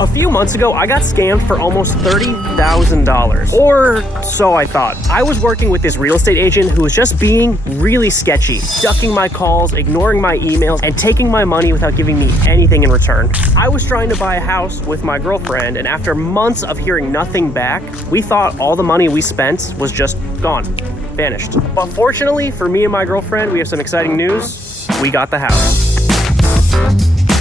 A few months ago, I got scammed for almost $30,000. Or so I thought. I was working with this real estate agent who was just being really sketchy, ducking my calls, ignoring my emails, and taking my money without giving me anything in return. I was trying to buy a house with my girlfriend, and after months of hearing nothing back, we thought all the money we spent was just gone, vanished. But fortunately for me and my girlfriend, we have some exciting news. We got the house.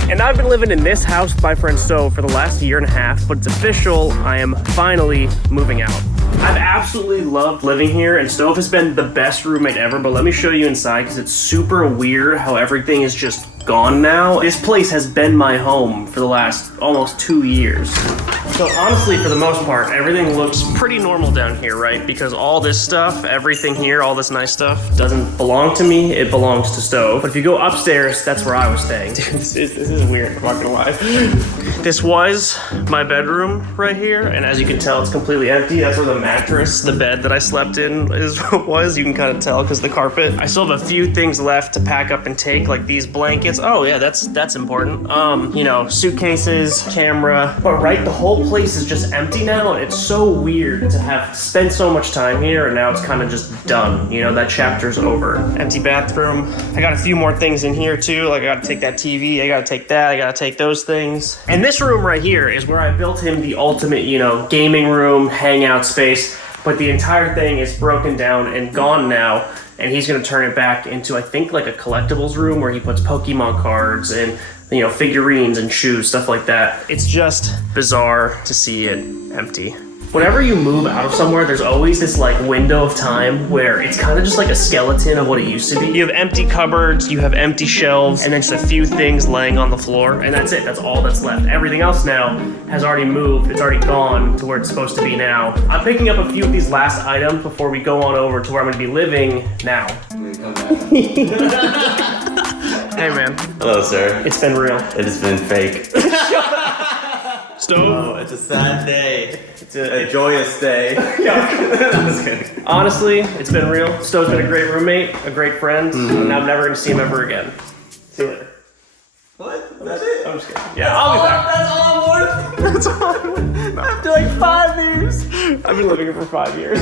And I've been living in this house with my friend Stove for the last year and a half, but it's official, I am finally moving out. I've absolutely loved living here, and Stove has been the best roommate ever, but let me show you inside because it's super weird how everything is just gone now. This place has been my home for the last almost 2 years. So honestly, for the most part, everything looks pretty normal down here, right? Because all this stuff, everything here, all this nice stuff, doesn't belong to me, it belongs to Stove. But if you go upstairs, that's where I was staying. Dude, this is weird, I'm not gonna lie. This was my bedroom right here, and as you can tell, it's completely empty. That's where the mattress, the bed that I slept in was. You can kind of tell because the carpet. I still have a few things left to pack up and take, like these blankets. Oh yeah, that's important. You know, suitcases, camera. But right, the whole place is just empty now, and it's so weird to have spent so much time here, and now it's kind of just done. You know, that chapter's over. Empty bathroom. I got a few more things in here too. Like I gotta take that TV, I gotta take that, I gotta take those things. And this room right here is where I built him the ultimate, you know, gaming room, hangout space. But the entire thing is broken down and gone now, and he's gonna turn it back into, I think, like a collectibles room where he puts Pokemon cards and, you know, figurines and shoes, stuff like that. It's just bizarre to see it empty. Whenever you move out of somewhere, there's always this like window of time where it's kind of just like a skeleton of what it used to be. You have empty cupboards, you have empty shelves, and then just a few things laying on the floor, and that's it, that's all that's left. Everything else now has already moved, it's already gone to where it's supposed to be now. I'm picking up a few of these last items before we go on over to where I'm gonna be living now. Hey man. Hello, sir. It's been real. It has been fake. Stove. Oh, it's a sad day. It's a joyous day. Honestly, it's been real. Stove's been a great roommate, a great friend, and I'm never gonna see him ever again. See you later. What? That's it? I'm just kidding. Yeah, I'll be back. That's all I'm worth. That's all I'm worth. After like 5 years. I've been living here for 5 years.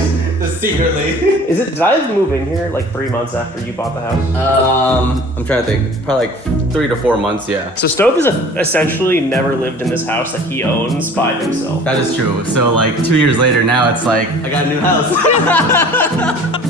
Secretly. Did I move in here like 3 months after you bought the house? I'm trying to think. Probably like 3 to 4 months, yeah. So Stove has essentially never lived in this house that he owns by himself. That is true. So like 2 years later, now it's like, I got a new house.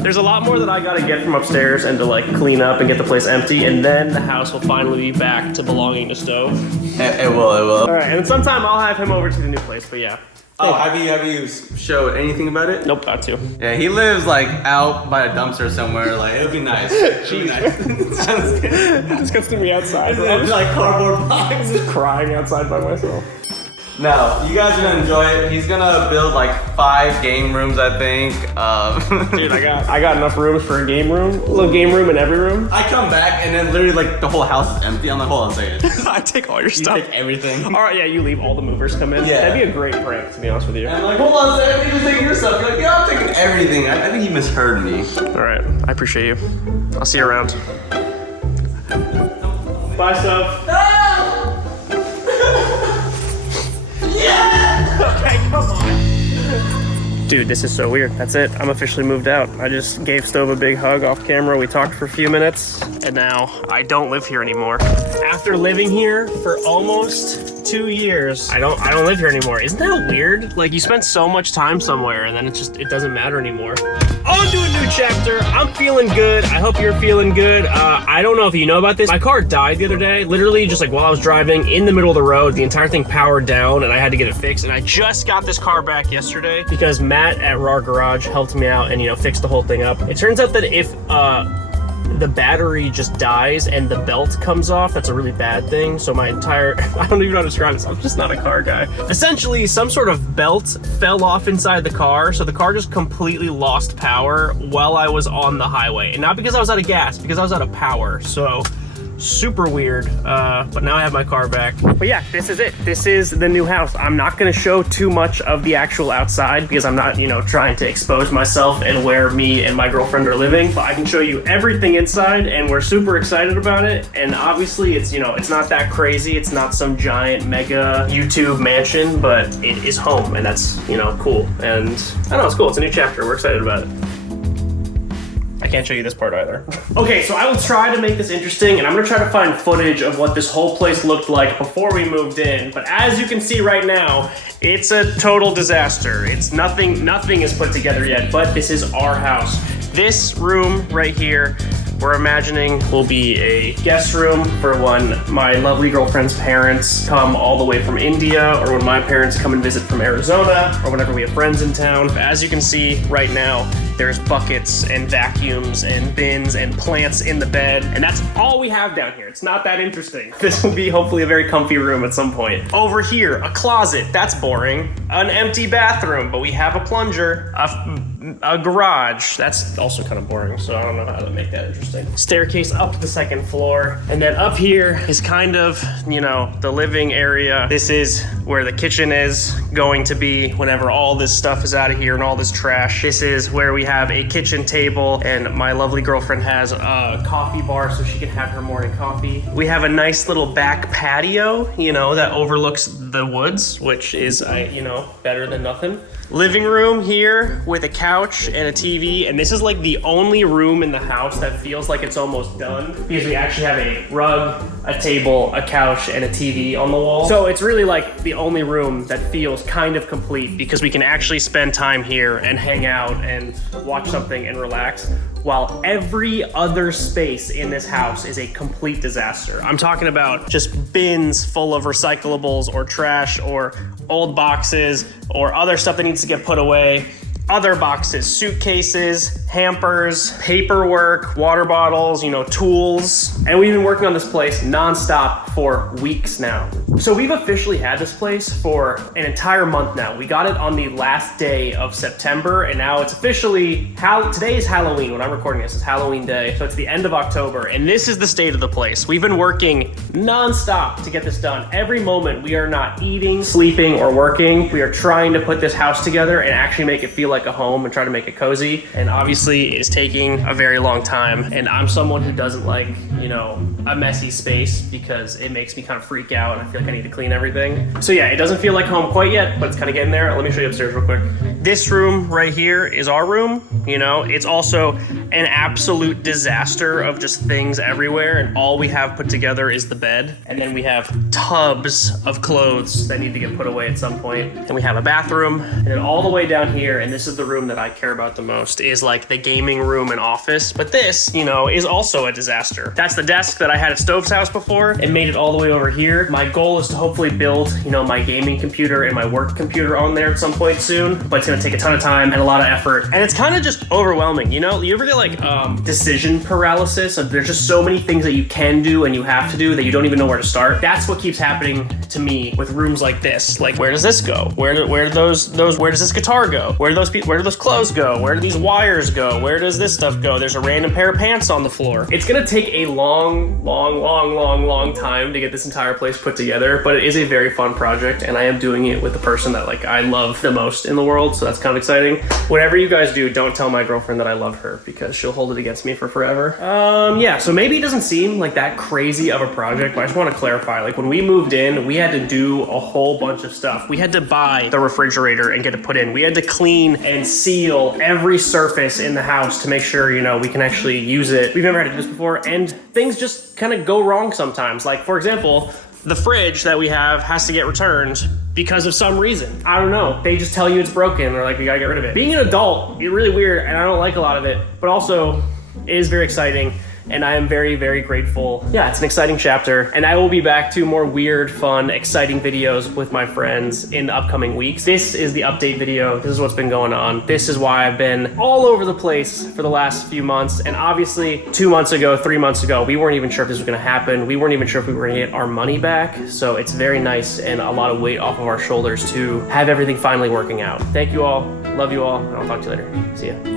There's a lot more that I gotta get from upstairs and to like clean up and get the place empty, and then the house will finally be back to belonging to Stove. It will. All right, and sometime I'll have him over to the new place, but yeah. Oh, have you showed anything about it? Nope, not to. Yeah, he lives like out by a dumpster somewhere. Like, it would be nice. It would be nice. Sounds good. It just gets to me outside. It's like cardboard box. I'm just crying outside by myself. No, you guys are gonna enjoy it. He's gonna build like 5 game rooms, I think. Dude, I got enough rooms for a game room. A little game room in every room. I come back and then literally like the whole house is empty. I'm like, hold on a second. I take all your You stuff. take everything. All right, yeah, you leave all the movers come in. Yeah. That'd be a great prank, to be honest with you. And I'm like, hold on a second, you just take your stuff. You're like, yeah, I'm taking everything. I think you misheard me. All right, I appreciate you. I'll see you around. Bye, Stove. No! Yeah! Okay, come on. Dude, this is so weird. That's it. I'm officially moved out. I just gave Stove a big hug off camera. We talked for a few minutes, and now I don't live here anymore. After living here for almost 2 years, I don't live here anymore. Isn't that weird? Like, you spend so much time somewhere, and then it doesn't matter anymore. On to a new chapter. I'm feeling good. I hope you're feeling good. I don't know if you know about this. My car died the other day. Literally, just like while I was driving in the middle of the road, the entire thing powered down, and I had to get it fixed. And I just got this car back yesterday because Matt at Raw Garage helped me out and, you know, fixed the whole thing up. It turns out that if the battery just dies and the belt comes off, that's a really bad thing. So my entire, I don't even know how to describe this. I'm just not a car guy. Essentially, some sort of belt fell off inside the car. So the car just completely lost power while I was on the highway. And not because I was out of gas, because I was out of power. So super weird, but now I have my car back. But yeah, this is it. This is the new house. I'm not gonna show too much of the actual outside because I'm not, you know, trying to expose myself and where me and my girlfriend are living, but I can show you everything inside, and we're super excited about it. And obviously it's, you know, it's not that crazy. It's not some giant mega YouTube mansion, but it is home, and that's, you know, cool. And I don't know, it's cool. It's a new chapter. We're excited about it. I can't show you this part either. Okay, so I will try to make this interesting, and I'm gonna try to find footage of what this whole place looked like before we moved in. But as you can see right now, it's a total disaster. It's nothing is put together yet, but this is our house. This room right here, we're imagining will be a guest room for when my lovely girlfriend's parents come all the way from India, or when my parents come and visit from Arizona, or whenever we have friends in town. As you can see right now, there's buckets and vacuums and bins and plants in the bed, and that's all we have down here. It's not that interesting. This will be hopefully a very comfy room at some point. Over here, a closet, that's boring. An empty bathroom, but we have a plunger. A garage, that's also kind of boring, so I don't know how to make that interesting. Staircase up to the second floor, and then up here is kind of, you know, the living area. This is where the kitchen is going to be whenever all this stuff is out of here and all this trash. This is where we have a kitchen table, and my lovely girlfriend has a coffee bar so she can have her morning coffee. We have a nice little back patio, you know, that overlooks the woods, which is, you know, better than nothing. Living room here with a couch and a TV, and this is like the only room in the house that feels like it's almost done because we actually have a rug, a table, a couch, and a TV on the wall. So it's really like the only room that feels kind of complete because we can actually spend time here and hang out and watch something and relax, while every other space in this house is a complete disaster. I'm talking about just bins full of recyclables or trash or old boxes or other stuff that needs to get put away. Other boxes, suitcases, hampers, paperwork, water bottles, you know, tools. And we've been working on this place nonstop for weeks now. So we've officially had this place for an entire month now. We got it on the last day of September, and now it's officially, today is Halloween. When I'm recording this, it's Halloween day. So it's the end of October, and this is the state of the place. We've been working nonstop to get this done. Every moment we are not eating, sleeping, or working. We are trying to put this house together and actually make it feel like a home and try to make it cozy. And obviously it's taking a very long time, and I'm someone who doesn't like, you know, a messy space because it makes me kind of freak out and I feel like I need to clean everything. So yeah, it doesn't feel like home quite yet, but it's kind of getting there. Let me show you upstairs real quick. This room right here is our room. You know, it's also an absolute disaster of just things everywhere, and all we have put together is the bed, and then we have tubs of clothes that need to get put away at some point. Then we have a bathroom, and then all the way down here, and this is the room that I care about the most, is like the gaming room and office. But this, you know, is also a disaster. That's the desk that I had at Stove's house before and made it all the way over here. My goal is to hopefully build, you know, my gaming computer and my work computer on there at some point soon, but it's gonna take a ton of time and a lot of effort. And it's kind of just overwhelming, you know? You ever get like decision paralysis of there's just so many things that you can do and you have to do that you don't even know where to start? That's what keeps happening to me with rooms like this. Like, where does this go? Where does this guitar go? Where do those clothes go? Where do these wires go? Where does this stuff go? There's a random pair of pants on the floor. It's gonna take a long time to get this entire place put together, but it is a very fun project, and I am doing it with the person that like I love the most in the world, so that's kind of exciting. Whatever you guys do, don't tell my girlfriend that I love her because she'll hold it against me for forever. Yeah, so maybe it doesn't seem like that crazy of a project, but I just want to clarify, like when we moved in, we had to do a whole bunch of stuff. We had to buy the refrigerator and get it put in. We had to clean and seal every surface in the house to make sure, you know, we can actually use it. We've never had to do this before, and things just kind of go wrong sometimes. Like, for example, the fridge that we have has to get returned because of some reason. I don't know. They just tell you it's broken, or like, we gotta get rid of it. Being an adult, you're really weird, and I don't like a lot of it, but also it is very exciting. And I am very, very grateful. Yeah, it's an exciting chapter. And I will be back to more weird, fun, exciting videos with my friends in the upcoming weeks. This is the update video. This is what's been going on. This is why I've been all over the place for the last few months. And obviously 2 months ago, 3 months ago, we weren't even sure if this was gonna happen. We weren't even sure if we were gonna get our money back. So it's very nice and a lot of weight off of our shoulders to have everything finally working out. Thank you all. Love you all. And I'll talk to you later. See ya.